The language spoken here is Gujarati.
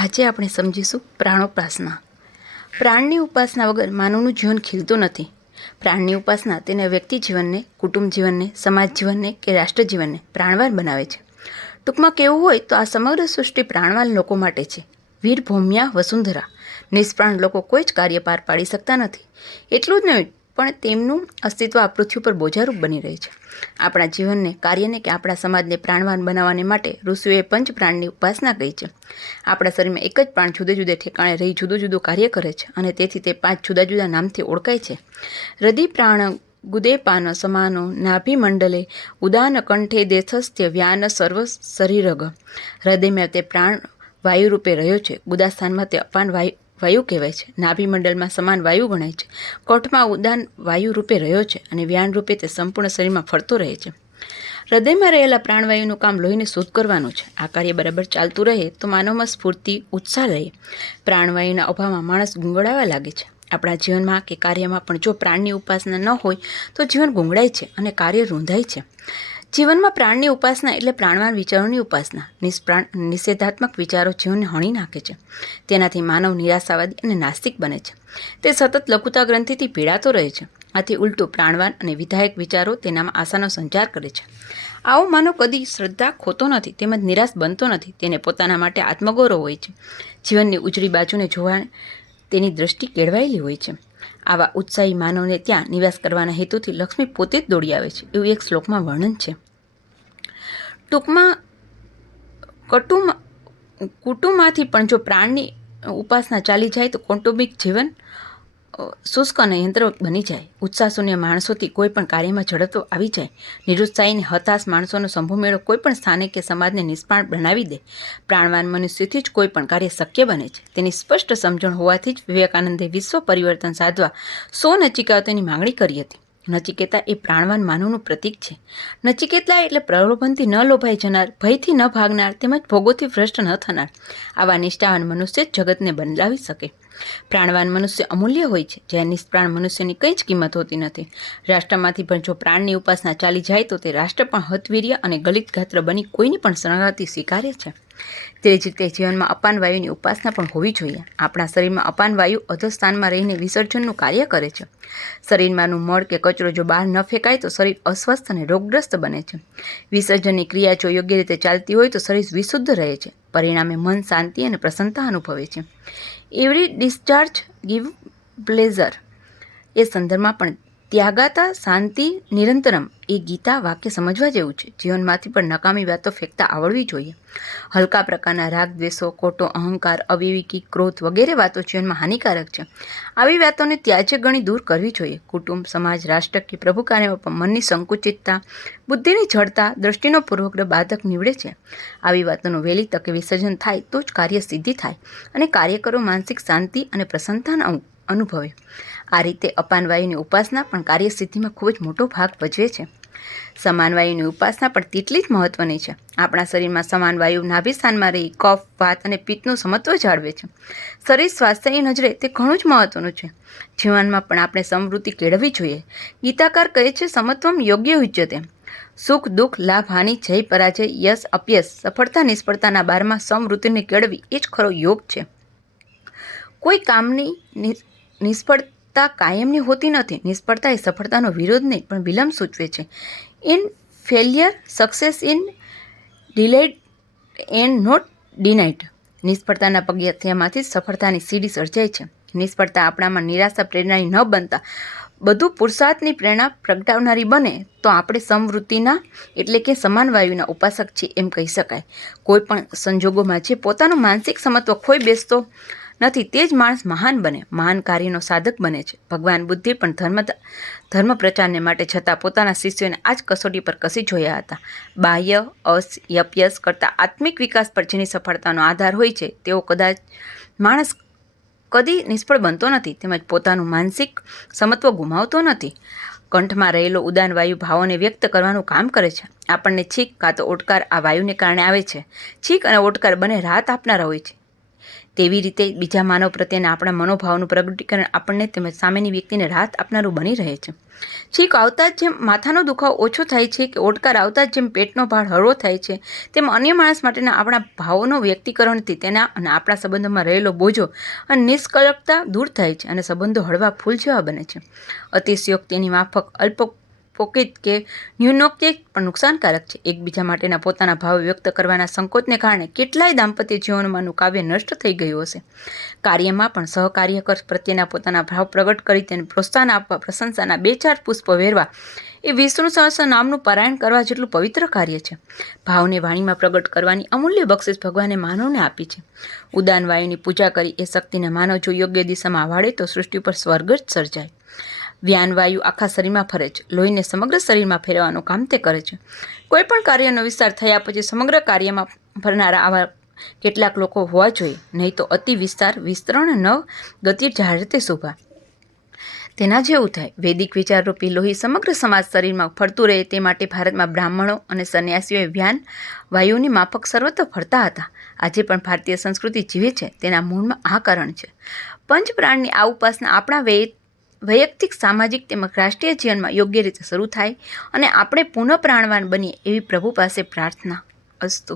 આજે આપણે સમજીશું પ્રાણોપાસના. પ્રાણની ઉપાસના વગર માનવનું જીવન ખીલતું નથી. પ્રાણની ઉપાસના તેના વ્યક્તિ જીવનને, કુટુંબ જીવનને, સમાજ જીવનને કે રાષ્ટ્ર જીવનને પ્રાણવાન બનાવે છે. ટૂંકમાં કહેવું હોય તો આ સમગ્ર સૃષ્ટિ પ્રાણવાન લોકો માટે છે. વીર ભૌમ્યા વસુંધરા. નિષ્પ્રાણ લોકો કોઈ જ કાર્ય પાર પાડી શકતા નથી. એટલું જ નહીં પણ તેમનું અસ્તિત્વ આ પૃથ્વી પર બોજારૂપ બની રહે છે. આપણા જીવનને, કાર્યને કે આપણા સમાજને પ્રાણવાન બનાવવાને માટે ઋષિઓએ પંચ પ્રાણની ઉપાસના કહી છે. આપણા શરીરમાં એક જ પ્રાણ જુદે જુદે ઠેકાણે રહી જુદું જુદું કાર્ય કરે છે અને તેથી તે 5 જુદા જુદા નામથી ઓળખાય છે. હૃદય પ્રાણ ગુદેપાન સમાનો નાભિમંડલે ઉદાન કંઠે દેથસ્થ્ય વ્યાન સર્વ શરીરગ. હૃદયમાં તે પ્રાણ વાયુ રૂપે રહ્યો છે. ગુદાસ્થાનમાં તે અપાન વાયુ કહેવાય છે. નાભિમંડળમાં સમાન વાયુ ગણાય છે. કોઠમાં ઉદાન વાયુ રૂપે રહ્યો છે અને વ્યાન રૂપે તે સંપૂર્ણ શરીરમાં ફરતો રહે છે. હૃદયમાં રહેલા પ્રાણવાયુનું કામ લોહીને શુદ્ધ કરવાનું છે. આ કાર્ય બરાબર ચાલતું રહે તો માનવમાં સ્ફૂર્તિ, ઉત્સાહ રહે. પ્રાણવાયુના અભાવમાં માણસ ગુંગળાવા લાગે છે. આપણા જીવનમાં કે કાર્યમાં પણ જો પ્રાણની ઉપાસના ન હોય તો જીવન ગુંગળાય છે અને કાર્ય રૂંધાય છે. જીવનમાં પ્રાણની ઉપાસના એટલે પ્રાણવાન વિચારોની ઉપાસના. નિષેધાત્મક વિચારો જીવનને હણી નાખે છે. તેનાથી માનવ નિરાશાવાદી અને નાસ્તિક બને છે. તે સતત લઘુતા ગ્રંથિથી પીડાતો રહે છે. આથી ઉલટું પ્રાણવાન અને વિધાયક વિચારો તેનામાં આશાનો સંચાર કરે છે. આવો માનવ કદી શ્રદ્ધા ખોતો નથી તેમજ નિરાશ બનતો નથી. તેને પોતાના માટે આત્મગૌરવ હોય છે. જીવનની ઉજળી બાજુને જોવા તેની દ્રષ્ટિ કેળવાયેલી હોય છે. આવા ઉત્સાહી માનવને ત્યાં નિવાસ કરવાના હેતુથી લક્ષ્મી પોતે જ દોડી આવે છે એવું એક શ્લોકમાં વર્ણન છે. ટૂંકમાં કુટુંબમાંથી પણ જો પ્રાણની ઉપાસના ચાલી જાય તો કૌટુંબિક જીવન શુષ્ક અને યંત્ર બની જાય. ઉત્સાહશૂન્ય માણસોથી કોઈ પણ કાર્યમાં ઝડપ આવી જાય. નિરુત્સાહીને હતાશ માણસોનો સંભુમેળો કોઈ પણ સ્થાને કે સમાજને નિષ્પ્રાણ બનાવી દે. પ્રાણવાન મનુષ્યથી જ કોઈ પણ કાર્ય શક્ય બને છે. તેની સ્પષ્ટ સમજણ હોવાથી જ વિવેકાનંદે વિશ્વ પરિવર્તન સાધવા 100 નચિકેતાઓની માંગણી કરી હતી. નચિકેતા એ પ્રાણવાન માનવનું પ્રતીક છે. નચિકેતા એટલે પ્રલોભનથી ન લોભાઈ જનાર, ભયથી ન ભાગનાર તેમજ ભોગોથી ભ્રષ્ટ ન થનાર. આવા નિષ્ઠાવાન મનુષ્ય જ જગતને બદલાવી શકે. પ્રાણવાન મનુષ્ય અમૂલ્ય હોય છે. જ્યારે નિષ્પ્રાણ મનુષ્યની કંઈ જ કિંમત હોતી નથી. રાષ્ટ્રમાંથી પણ જો પ્રાણની ઉપાસના ચાલી જાય તો તે રાષ્ટ્ર પણ હતવીર્ય અને ગલિત ગાત્ર બની કોઈની પણ શરણાગતિ સ્વીકારે છે. તે જ રીતે જીવનમાં અપાન વાયુની ઉપાસના પણ હોવી જોઈએ. આપણા શરીરમાં અપાન વાયુ અધોસ્થાનમાં રહીને વિસર્જનનું કાર્ય કરે છે. શરીરમાંનું મળ કે કચરો જો બહાર ન ફેંકાય તો શરીર અસ્વસ્થ અને રોગગ્રસ્ત બને છે. વિસર્જનની ક્રિયા જો યોગ્ય રીતે ચાલતી હોય તો શરીર વિશુદ્ધ રહે છે. પરિણામે મન શાંતિ અને પ્રસન્નતા અનુભવે છે. એવરી ડિસ્ચાર્જ ગીવ પ્લેઝર એ સંદર્ભમાં પણ ત્યાગાતા શાંતિ નિરંતરમ એ ગીતા વાક્ય સમજવા જેવું છે. જીવનમાંથી પણ નકામી વાતો ફેંકતા આવડવી જોઈએ. હલકા પ્રકારના રાગ, દ્વેષો, ખોટો અહંકાર, અવિવેકી ક્રોધ વગેરે વાતો જીવનમાં હાનિકારક છે. આવી વાતોને ત્યાજ્ય ગણી દૂર કરવી જોઈએ. કુટુંબ, સમાજ, રાષ્ટ્ર કે પ્રભુ કાર્યમાં પણ મનની સંકુચિતતા, બુદ્ધિની જડતા, દ્રષ્ટિનો પૂર્વગ્રહ બાધક નીવડે છે. આવી વાતોનું વહેલી તકે વિસર્જન થાય તો જ કાર્ય સિદ્ધિ થાય અને કાર્યકરો માનસિક શાંતિ અને પ્રસન્નતા અનુભવે. આ રીતે અપાન વાયુની ઉપાસના પણ કાર્યસિદ્ધિમાં ખૂબ જ મોટો ભાગ ભજવે છે. સમાન વાયુની ઉપાસના પણ તેટલી જ મહત્વની છે. આપણા શરીરમાં સમાન વાયુ નાભિસ્થાનમાં રહી કફ, વાત અને પિત્તનું સમત્વ જાળવે છે. શરીર સ્વાસ્થ્યની નજરે તે ઘણું જ મહત્વનું છે. જીવનમાં પણ આપણે સમૃદ્ધિ કેળવવી જોઈએ. ગીતાકાર કહે છે સમત્વમ યોગ્ય ઉચ્યતે. સુખ દુઃખ, લાભ હાનિ, જય પરાજય, યશ અપયશ, સફળતા નિષ્ફળતાના બારમાં સમૃદ્ધિને કેળવી એ જ ખરો યોગ છે. કોઈ કામની નિષ્ફળતા કાયમની હોતી નથી. નિષ્ફળતા એ સફળતાનો વિરોધ નહીં પણ વિલંબ સૂચવે છે. In failure success in delayed and not denied. નિષ્ફળતાના પગથિયામાંથી સફળતાની સીડી સર્જાય છે. નિષ્ફળતા આપણામાં નિરાશા પ્રેરણાની ન બનતા બધું પુરુષાર્થની પ્રેરણા પ્રગટાવનારી બને તો આપણે સમવૃત્તિના એટલે કે સમાન વાયુના ઉપાસક છીએ એમ કહી શકાય. કોઈ પણ સંજોગોમાં જે પોતાનું માનસિક સમત્વ ખોઈ બેસતો નથી તે જ માણસ મહાન બને, મહાન કાર્યનો સાધક બને છે. ભગવાન બુદ્ધે પણ ધર્મ પ્રચારને માટે છતાં પોતાના શિષ્યોને આ જ કસોટી પર કસી જોયા હતા. બાહ્ય અપયશ કરતાં આત્મિક વિકાસ પર જેની સફળતાનો આધાર હોય છે તેઓ માણસ કદી નિષ્ફળ બનતો નથી તેમજ પોતાનું માનસિક સમત્વ ગુમાવતો નથી. કંઠમાં રહેલો ઉદાન વાયુ ભાવોને વ્યક્ત કરવાનું કામ કરે છે. આપણને છીંક કાં તો ઓડકાર આ વાયુને કારણે આવે છે. છીંક અને ઓડકાર બંને રાહત આપનારા હોય છે. તેવી રીતે બીજા માનવ પ્રત્યેના આપણા મનોભાવનું પ્રગટીકરણ આપણને તેમજ સામેની વ્યક્તિને રાહત આપનારું બની રહે છે. છીંક આવતા જ જેમ માથાનો દુખાવો ઓછો થાય છે કે ઓડકાર આવતા જ જેમ પેટનો ભાર હળવો થાય છે, તેમ અન્ય માણસ માટેના આપણા ભાવોનો વ્યક્તિકરણથી તેના અને આપણા સંબંધોમાં રહેલો બોજો અને નિષ્કલંકતા દૂર થાય છે અને સંબંધો હળવા ફૂલ જેવા બને છે. અતિશયોક્તિની માફક અલ્પોક્તિ કે ન્યૂનોક્તિ પણ નુકસાનકારક છે. એકબીજા માટેના પોતાના ભાવ વ્યક્ત કરવાના સંકોચને કારણે કેટલાય દાંપત્ય જીવનમાંનું કાવ્ય નષ્ટ થઈ ગયું હશે. કાર્યમાં પણ સહકાર્યકર પ્રત્યેના પોતાના ભાવ પ્રગટ કરી તેને પ્રોત્સાહન આપવા, પ્રશંસાના 2-4 પુષ્પ વેરવા એ વિષ્ણુ સહસ્ત્ર નામનું પારાયણ કરવા જેટલું પવિત્ર કાર્ય છે. ભાવને વાણીમાં પ્રગટ કરવાની અમૂલ્ય બક્ષિસ ભગવાને માનવને આપી છે. ઉદાન વાયુની પૂજા કરી એ શક્તિને માનવ જો યોગ્ય દિશામાં વાળે તો સૃષ્ટિ ઉપર સ્વર્ગ જ સર્જાય. વ્યાન વાયુ આખા શરીરમાં ફરે છે. લોહીને સમગ્ર શરીરમાં ફેરવવાનું કામ તે કરે છે. કોઈ પણ કાર્યનો વિસ્તાર થયા પછી સમગ્ર કાર્યમાં ફરનારા આવા કેટલાક લોકો હોવા જોઈએ, નહીં તો અતિ વિસ્તરણ ન ગતિ જાહેરતે શોભા. તેના જેવું થાય. વૈદિક વિચારરૂપી લોહી સમગ્ર સમાજ શરીરમાં ફરતું રહે તે માટે ભારતમાં બ્રાહ્મણો અને સંન્યાસીઓએ વ્યાન વાયુની માફક સર્વત્ર ફરતા હતા. આજે પણ ભારતીય સંસ્કૃતિ જીવે છે તેના મૂળમાં આ કારણ છે. પંચ પ્રાણની આ ઉપાસના આપણા વૈયક્તિક, સામાજિક તેમજ રાષ્ટ્રીય જીવનમાં યોગ્ય રીતે શરૂ થાય અને આપણે પુનઃ પ્રાણવાન બનીએ એવી પ્રભુ પાસે પ્રાર્થના. અસ્તુ.